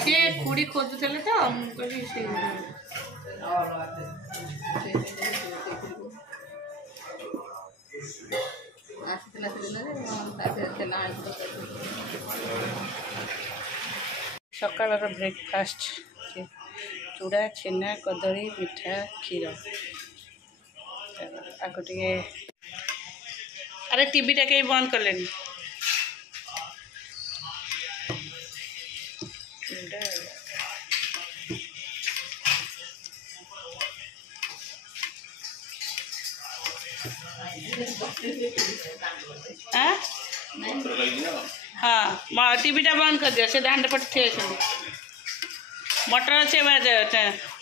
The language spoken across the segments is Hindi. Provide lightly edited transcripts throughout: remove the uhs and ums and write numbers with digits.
सी खुड़ी खोजुले तो मुझे सकाल ब्रेकफास्ट चूड़ा छेना कदली मिठा क्षीर आगे टे अरे टीवीटा कहीं बंद कले हाँ टीवीटा बंद कर दिया से दांड पट ठे मटर अच्छे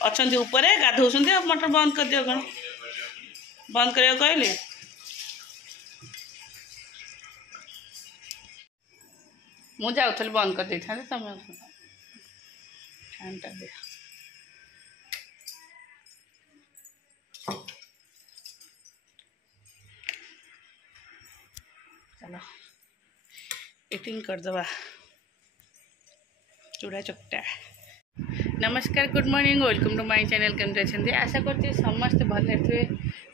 अच्छा ऊपर गाधौस मटर बंद कर दियो कौन बंद कर कहले मुझे जाऊँ बंद कर दे था तुम फैनटा दे चलो इटिंग करदे चूड़ा चकटा नमस्कार good morning welcome to my channel केमती अच्छे आशा करते समस्त भले थे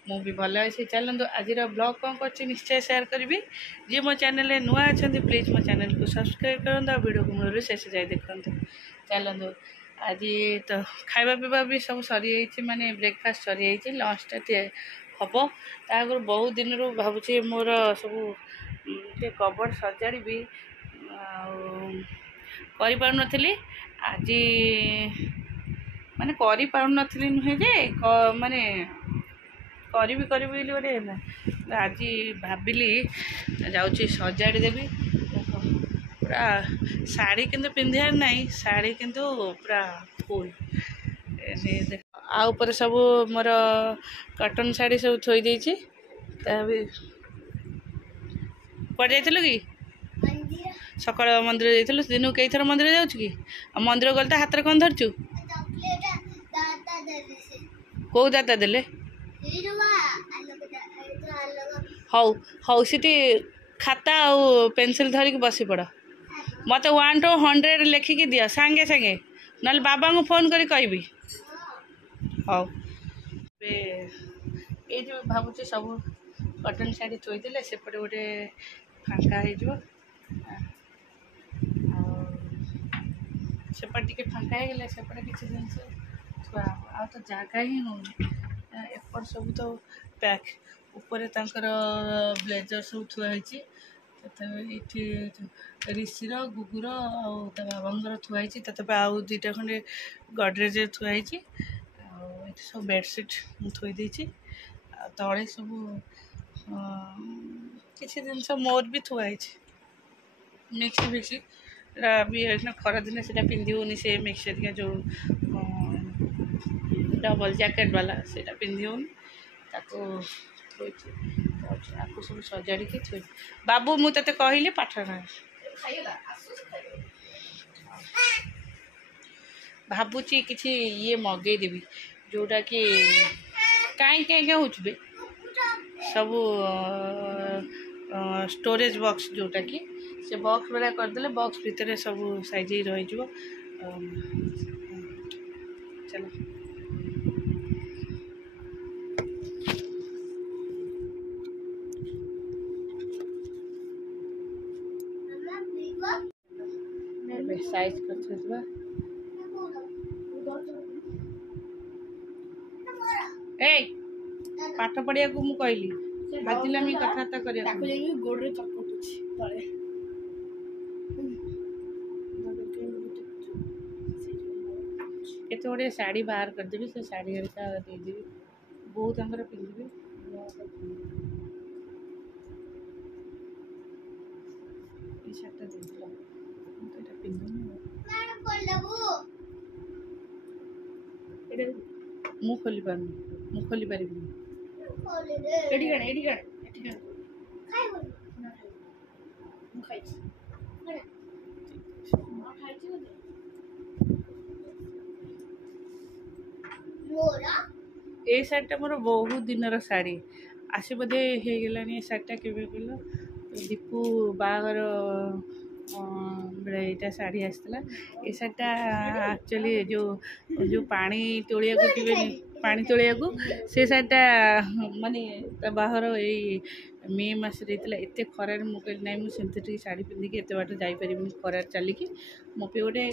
मु भी भल अच्छे चलते आज ब्लॉग कौन कर निश्चय शेयर करी जी मो चैनल नुआ अच्छा प्लीज मो चैनल को सब्सक्राइब करूँ वीडियो को मूल शेष जाए देखते चलते आज तो खावा पीवा भी सब सरी माने ब्रेकफास्ट सरी लंचटा हम तागर बहुत दिन रू भावुँ मोर सब कबर्ड सजाड़ी कर आज माने करी पारुनथली नुहे जे माने करी गोटे आज भाविली जाऊँगी सजाड़ी देवी पूरा शाड़ी किंतु पिंधार नहीं शाड़ी किंतु पूरा फुल आउपर सब मोर कॉटन शाड़ी सब थोई देछि पड़ जाइल कि सकाल मंदिर जाइल दिन कई थर मंदिर जाऊँ कि मंदिर गल तो हाथ कौन धरचु कौ दाता देले हौ हौ सीटी खाता आ पेनसिल धरिक बसी पड़ मत 1 to 100 लिखिकी दियो सांगे सांगे ना बाबा को फोन करी कहबी हौ ये जो भावुँ सब कॉटन शाड़ी थोईदे सेपटे गोटे फांका हो सेपटे टी फांका हो सेपटे किसी जिनस थुआ आ तो जगह ही हो एपट सब तो पैक ऊपर तांकर ब्लेजर सब थुआई ऋषिर गुगुर आ बाबांगर थुआई आउ 2टा खंडे गडरेज थुआई सब बेडसीट थोदे तले सब किसी जिनस मोर भी थुआई मिक्सी फिक्सी भी खरा दिन से पिंधि से मिक्सर जो डबल जैकेट वाला से पिंधि आपको सब सजाड़ी थोड़ी बाबू मुझे कहली पाठ ना भावुची किसी ये मगेदेवी जोटा कि कहीं कहीं हो सब स्टोरेज बॉक्स जोटा कि से बॉक्स वाला करदे बॉक्स भितर सब साइज रही चलो साइज कर पाठ पढ़िया को मु कहली बाजिला मी कथाता करिया ताको जेई गोड़ रे चकटुछि तळे केते गोटे साड़ी बाहर कर देबी से साड़ी हरिका दे देबी बहुत अंगर पिंदिबी ई शर्टटा दे दिला तो एटा पिंदुनी मार कोलबू एटा मु खोली पारिबी एडी गण खाइ बोल ना खाइ मु खाइछि ना खाइछि मोरा ए साड़ीटा मोर बहुत दिन शाड़ी आसी बोधे हो गलानी शाड़ीटा केबे कहलो दीपू बागर बेले यहाँ शाढ़ी आसला ये शाढ़ीटा एक्चुअली जो जो पानी तोलिया जी पानी तोलिया से शाढ़ीटा माने बाहर ये मे मस एत खरार मुझे ना मुझे शाढ़ी पिंधिकी एत बाट जापर खरार चलिकी मो पे गोटे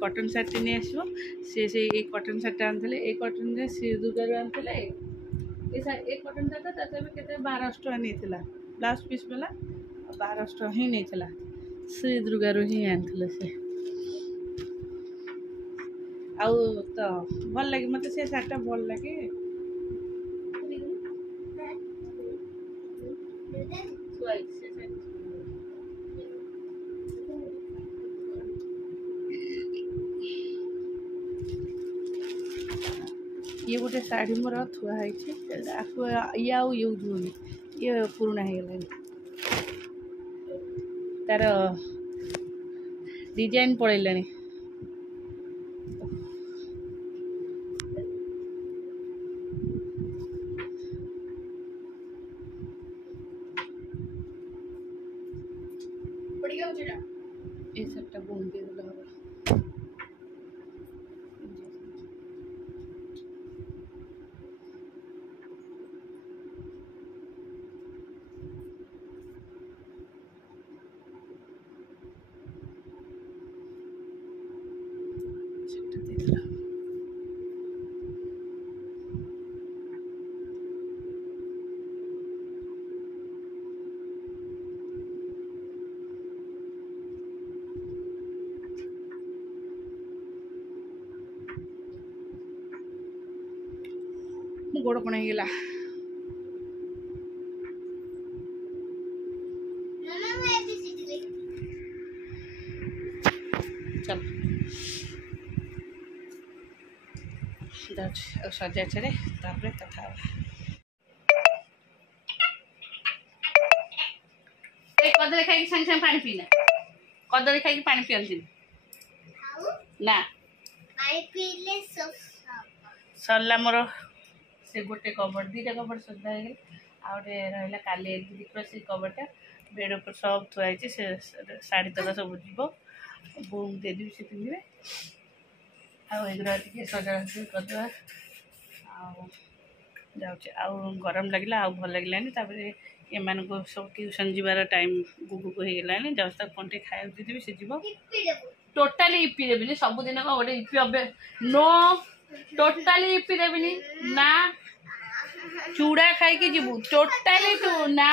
कटन शार्ट नहीं आसो से कटन शार्ट आनी ये कटन सी दुर्गार आनी ये कटन शार्ट तथा के 1200 टका नहीं ब्लाउज पीस वाला 1200 टका ही नहीं श्री दुर्गार ही आनी से आउ तो भल लगे मत से शार्टा भल लगे ये गोटे शाढ़ी मोर थुआई ये आउ यूज होनी ये पुराना हो गला तार डिजाइन पड़ेगा ये सबटा बुन दे गोड़ कण होगा चल सजा छे कथा कदली खाई सागे सागे पानी पीना कदली खाई पानी पियंती ना सरला मोर से गोटे कबर्ड दीटा कबर्ड सजा हो गए रहा काली से कबर्डटा बेड ऊपर सब थुआई से शाढ़ी तक सब जीव बोम देदेवी से पिंधे आगरा टे सजा करदे जाऊँ गरम लगे भल लगे एम को सब ट्यूशन जीवार टाइम गुगु को होगलानी जाऊँ तक कौन खाया देदेवी से जीव टोटाली इपी देवी सबुदिन गोटे इपी अभ्यास नो टोटाली इपी देवी ना चूड़ा खाई जीवु टोटाली तू ना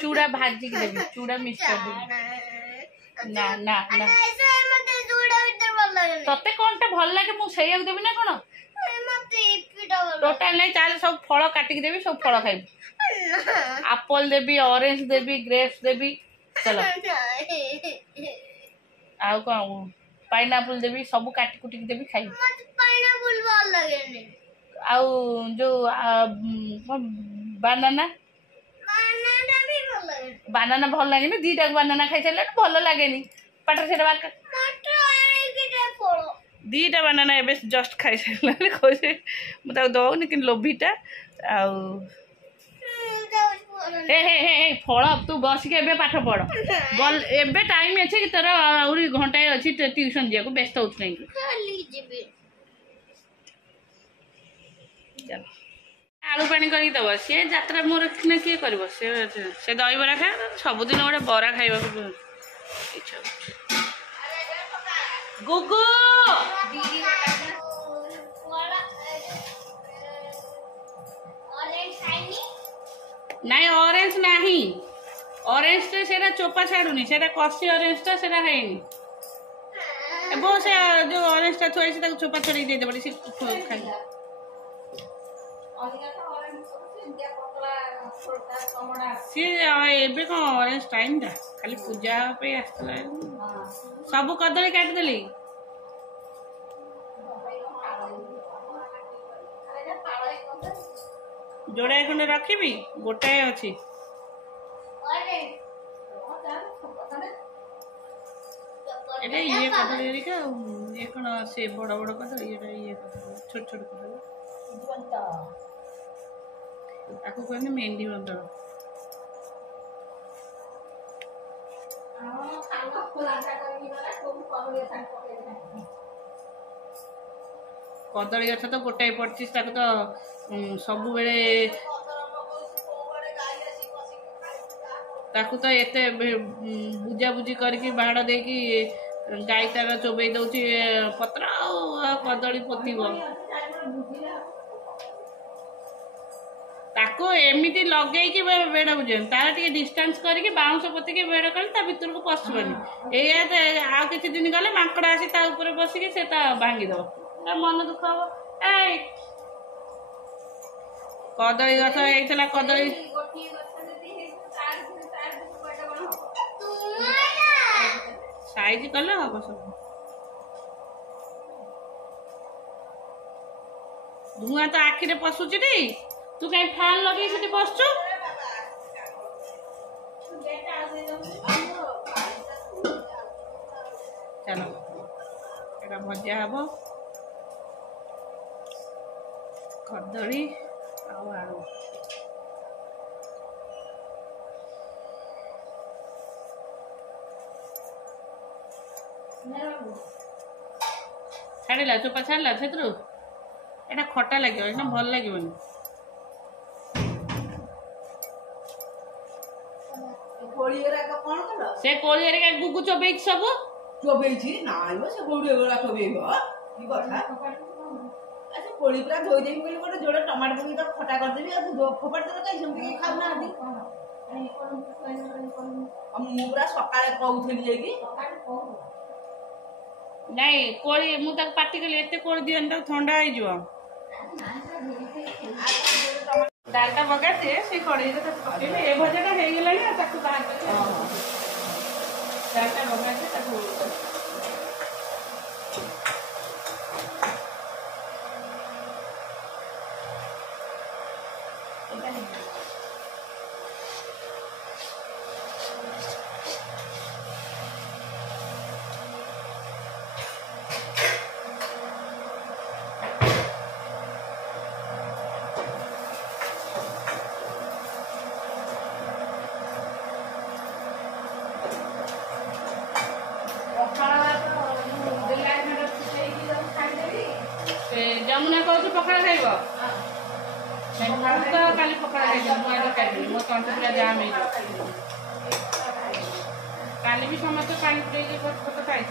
चूड़ा भाजिक देवी चूड़ा मिक्सचर देवी ना ना ना तते कौन टा भल लगे मुझे देवी ना कौन टोटाल नहीं चाहे सब फल काटिक देवी सब फल खाई एप्पल देवी ऑरेंज देवी ग्रेप्स देवी चलो आउ कौन पाइनएप्पल देवी सब काटी कुटिक देवी खाई आउ जो बानाना बानाना भल लगे दीटा बानाना खाई सारे भल लगे पाटर से दीटा बानाना ए जस्ट खाई सारे कहे मुझे दौनी कि लोभीटा फल तू बसिक पाठ पढ़ गल एबे टाइम अच्छे कि तोर आहरी घंटाए अच्छी ट्यूशन जाको व्यस्त हो चल आलू पानी कर दब सी जात्रा मोर किए कर से दही बरा खाए सबुदिन गोटे बरा खाइबा इच्छा गुगु नाई ऑरेंज नहीं ऑरेंज तो सेटा चोपा छाड़ूनी सेटा कसी ऑरेंज टा सेटा खाइनी एबो से जो ऑरेंज टा थोड़ी से चोपा छड़ी दे दे से खाई सी एबे कौन ऑरेंज टाइम टा खाली पूजा पे आसला सब कदली काटिदेली जोड़ाए खंडे रखी गोटाए अच्छी ये कदली ये कौन से बड़ बड़ कदली ये छोट छोट कदली कहते मेहंदी बंदर कदली गछ तो गोटाए पड़ी तो सब बेले ताकू तो एते बुझा बुझी करके बाड़ देकी गाई तार चोबई दौर पत्र कदली पोतीब ताको एमती लगे बेड़ बुझे तार टे डिस्टेंस करके बाउंश पोतिक बेड़ कले भितर को पशुनि आ कि दिन गले माकड़ आसी बसिक से भांगीदब मन दुख हम ए कदली गछ होता कदली साइज कले हम सब धुआं तो आखिरे पशुची टी तू कहीं फैन लगे बसचु चलो एटा भजा हम कदली आलू छाड़ा चोपा छाड़ा से खटा लगे एकदम भल लगे से कोड़ी गुगु चोबे सब चोबे से कोड़ी चोबे कथा कोड़ी पूरा धोई देवी बोली गोटे जोड़े टमाटर पकई तो खटा करदेवी फोपाड़ देवे कहीं सेमती खाऊना पूरा सका कहूली नहीं कोड़ी मुझे पार्टी कली एत कोड़ी दियन ठंडा हो डालटा बगाते से कड़े पकड़े ए भजाटा हो गला डालटा बगाते जमुना कह पकड़ा खाइब तो काली पकड़ा खाई मो तंत पूरा जाम हो काली भी समस्त पानी पुड़े फोटो खाई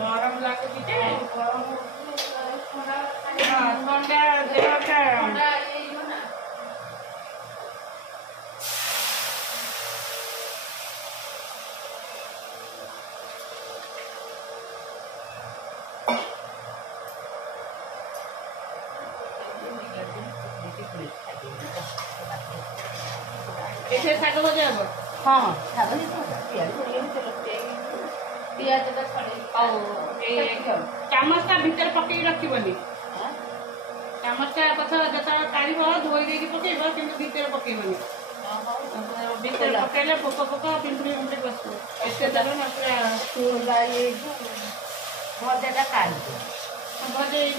गरम लगुच ठंडा देहटा ऐसे शाग भजा हम हाँ शाग चामचटा भितर पकई रखनी चामचटा पथ जो काढ़ धोई दे पकड़ कि भितर पकड़नी भितर पकड़े पोक पोक पिंपुड़ी पिंपुड़ी बस पूरा भजाटा काढ़ भजा ये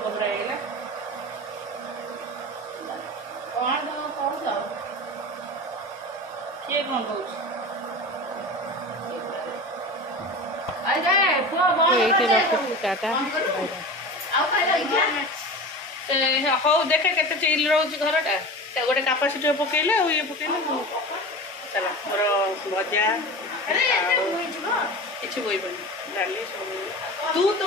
बबड़ा किए कौन कह हौ देखे के चिल रोच घरटा गोटे कापासीटी पकईले ये पकईले चला मोर भजा किसी बोईबनी डाली सब तू तो